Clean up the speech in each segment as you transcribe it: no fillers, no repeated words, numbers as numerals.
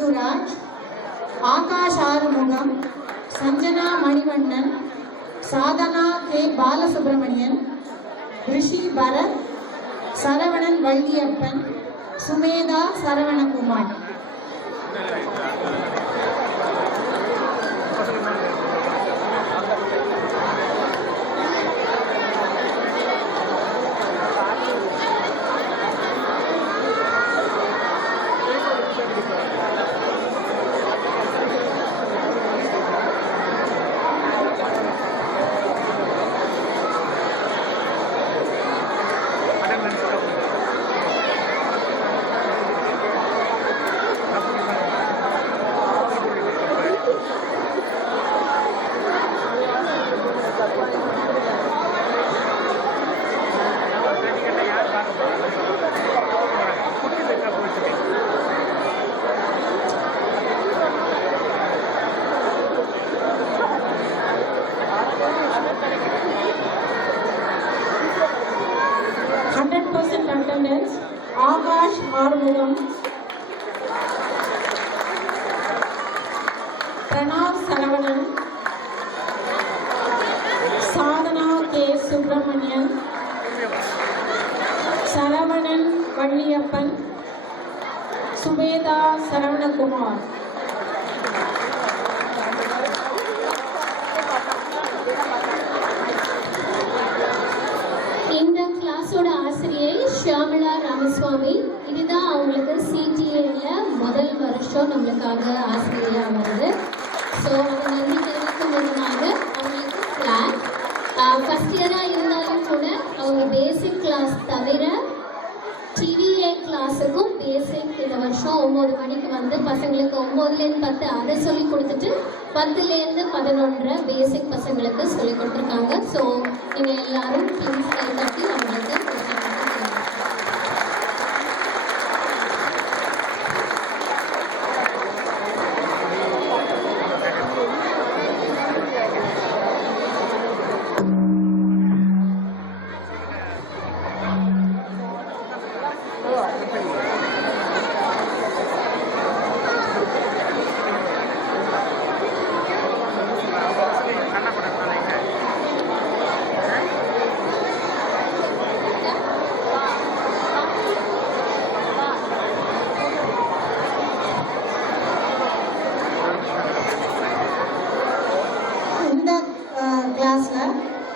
இந்துராஜ், Akash Arumugam, Sanjana Manivannan, Sadhana K Balasubramanian, Rishi Bharath, Saravanan Valliappan, Sumedha Saravanakumar. Attendance, Akash Armugam, Pranav Saravanan, Sadhana K. Subramanian, Saravanan Valliyappan, Sumedha Saravanakumar. இந்த கிளாஸோட ஆசிரியை ஷியாமலா ராமசுவாமி. இதுதான் அவங்களுக்கு சிடிஏல முதல் வருஷம் நம்மளுக்காக ஆசிரியராக வருது. ஸோ அவங்க நன்றி தெரிவிக்கும் முன்னாக அவங்களுக்கு கிளாஸ் ஃபஸ்ட் இயராக இருந்தாலும் கூட அவங்க பேசிக் கிளாஸ் தவிர டிவிஏ கிளாஸுக்கும் பேசிக் இந்த வருஷம் 9 மணிக்கு வந்து பசங்களுக்கு 9லேருந்து 10 அதை சொல்லி கொடுத்துட்டு 10லேருந்து 11 பேசிக் பசங்களுக்கு சொல்லி கொடுத்துருக்காங்க. ஸோ நீங்கள் எல்லாரும் ப்ளீஸ் கை தட்டி அவங்களுக்கு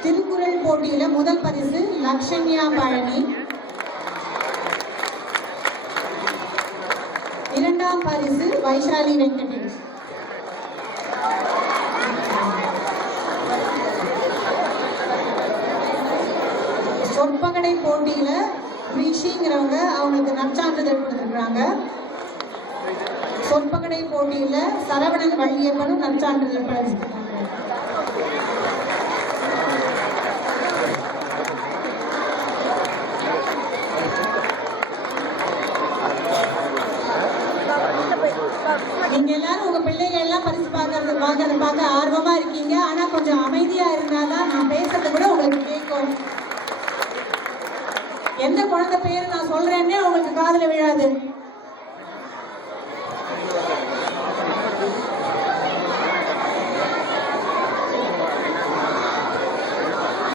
திருக்குறள் போட்டியில முதல் பரிசு லக்ஷன்யா பழனி, இரண்டாம் பரிசு வைஷாலி வெங்கடேஷ். சொற்பகடை போட்டியில ரிஷிங்கிறவங்க அவங்களுக்கு நற்சான்றிதழ் கொடுத்துருக்காங்க. சொற்பகடை போட்டியில சரவணன் வள்ளியப்பனும் நற்சான்றிதழ் படைச்சிருக்காங்க. நீங்க எல்லாரும் உங்க பிள்ளைகள் எல்லாம் பரிசு பார்க்க ஆர்வமா இருக்கீங்க. ஆனா கொஞ்சம் அமைதியா இருந்தாதான் நான் பேசுறது கூட உங்களுக்கு கேட்கும். எந்த குழந்தை பேரு நான் சொல்றேன்னே உங்களுக்கு காதுல விழாது.